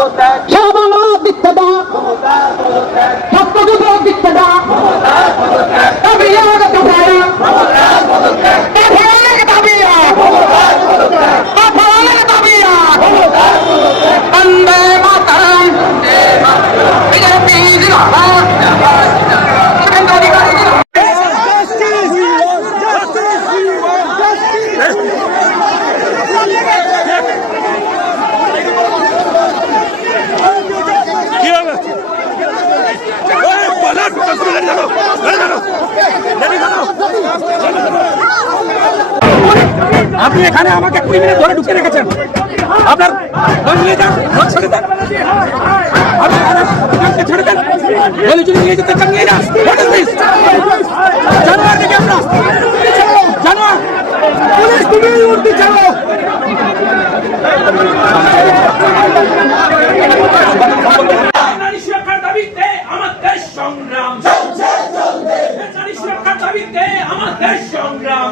সারা দিচ্ছে দা সত্যযুগ দিচ্ছে দা আপনি এখানে আমাকে 20 মিনিট ধরে ঢুকে রেখেছেন। আপনার নিয়ে যান, ছেড়ে দেন, ছেড়ে দেন, বলে যদি নিয়ে যেতে চান নিয়ে যান। জানোয়ার নাকি আমরা? জানোয়ার পুলিশ তুমি উঠতে চাও। নারী সুরক্ষার দাবিতে আমাদের সংগ্রাম চলছে, নারী সুরক্ষার দাবিতে আমাদের সংগ্রাম